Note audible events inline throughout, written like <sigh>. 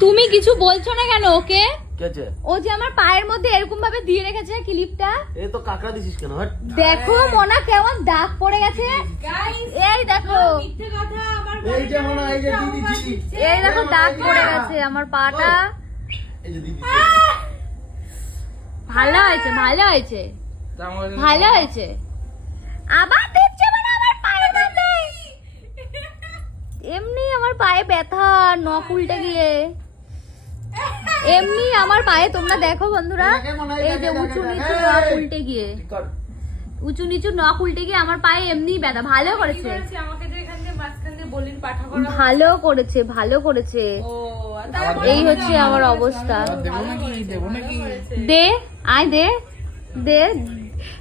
তুমি কিছু বলছো না কেন ওকে? ও যে আমার পায়ের মধ্যে এরকম ভাবে দিয়ে রেখেছে ক্লিপটা এ তো কাকড়া দিছিস কেন? দেখো মনা কেমন দাগ পড়ে গেছে। এই দেখো। এই যে মনে এই যে দিদি দিদি। এই দেখো দাগ পড়ে গেছে আমার পাটা। এই যে দিদি ভালো হয়েছে ভালো হয়েছে। ভালো হয়েছে। আবার দিচ্ছে মানে আমার পায়ের মধ্যে। <laughs> এমনি আমার পায়ে ব্যথা নখ উল্টে গিয়ে। এমনি আমার পায়ে তোমরা দেখো বন্ধুরা এই যে উঁচু নিচু নখ উল্টে গিয়ে। উঁচু নিচু নখ উল্টে গিয়ে আমার পায়ে এমনি ব্যথা ভালো করেছে। আমাকে যে এখান দিয়ে মাঝখান দিয়ে বলির পাঠা করা ভালো করেছে ভালো করেছে। এই হচ্ছে আমার অবস্থা। দে আয় দে দে।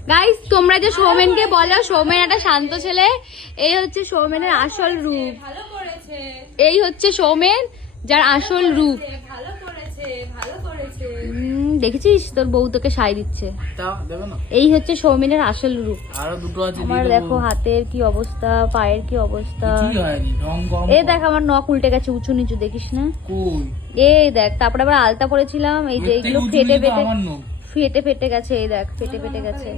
গাইস তোমরা যে সৌমেনকে বলো সৌমেন একটা শান্ত ছেলে। এই হচ্ছে সৌমেনের আসল রূপ। এই হচ্ছে সৌমেন যার আসল রূপ ভালো করেছে ভালো করেছে উম, দেখেছিস? তোর বউ তোকে সাই দিচ্ছে। এই হচ্ছে সৌমিনের আসল রূপ। আমার দেখো হাতের কি অবস্থা পায়ের কি অবস্থা। এই দেখ আমার নখ উল্টে গেছে উঁচু নিচু দেখিস না? এই দেখ তারপরে আবার আলতা পরেছিলাম এই যে এইগুলো ফেটে ফেটে ফেটে ফেটে গেছে এই দেখ ফেটে ফেটে গেছে।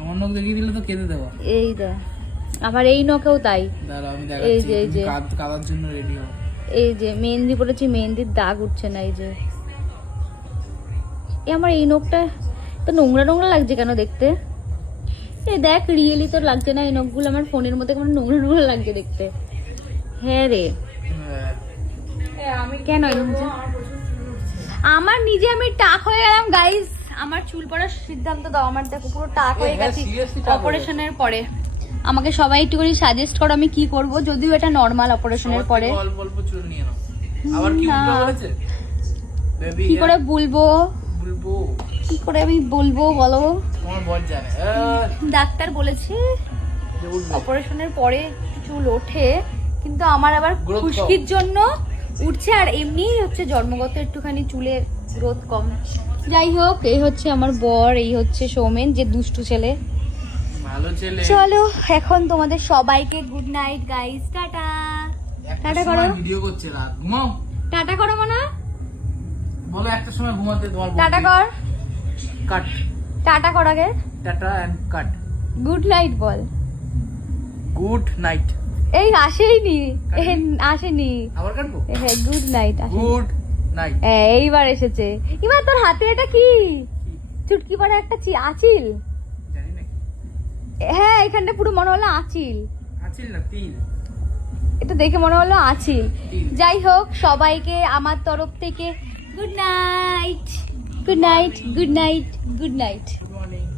আমার নখ দেখিয়ে দিলে তো কেঁদে দেবো এই দেখ আমার এই নখেও তাই। এই যে, এই যে। কাদার জন্য রেডি এই যে মেহেন্দি পড়েছি মেহেন্দির দাগ উঠছে না এই যে। এ আমার এই নখটা তো নোংরা নোংরা লাগছে কেন দেখতে? এ দেখ রিয়েলি তো লাগছে না এই নখগুলো? আমার ফোনের মধ্যে কেমন নোংরা নোংরা লাগছে দেখতে। হ্যাঁ রে। হ্যাঁ। আমি কেন আমার নিজে আমি টাক হয়ে গেলাম গাইস আমার চুল পড়ার সিদ্ধান্ত দাও আমার দেখো পুরো টাক হয়ে হ্যাঁ, গেছে অপারেশনের পরে। আমাকে সবাই একটু করে সাজেস্ট করো আমি কি করব? যদিও এটা নর্মাল অপারেশনের পরে। অল্প অল্প চুল নিয়ে নাও। আবার কি বলেছে কি করে বলব? বলব? কি করে আমি বলব বলো? তোমার বল জানে। ডাক্তার বলেছে অপারেশনের পরে চুল ওঠে কিন্তু আমার আবার খুশকির জন্য উঠছে আর এমনি হচ্ছে জন্মগত একটুখানি চুলের গ্রোথ কম। যাই হোক এই হচ্ছে আমার বর এই হচ্ছে সৌমেন যে দুষ্টু ছেলে। চলো এখন তোমাদের সবাইকে good night guys tata. Tata করো। ভিডিও করছে রাত। ঘুমাও। টাটা করো মানা। বলো একটা সময় ঘুমাতে তোমার টাটা কর। কাট। টাটা কর আগে। Tata and cut. Good night ball. Good night. এই আসেইনি আসেনি। আবার কাটবো? হ্যাঁ গুড নাইট আসেনি। Good night. এইবার এসেছে। এবার তোর হাতে এটা কি? চুটকি পড়া একটা চি আচিল? হ্যাঁ এখানটা পুরো মনে হলো আচিল। আছিল না তিল। এটা দেখে মনে হলো আচিল। যাই হোক সবাইকে আমার তরফ থেকে good night. Good night. Good night. Good night. Good morning.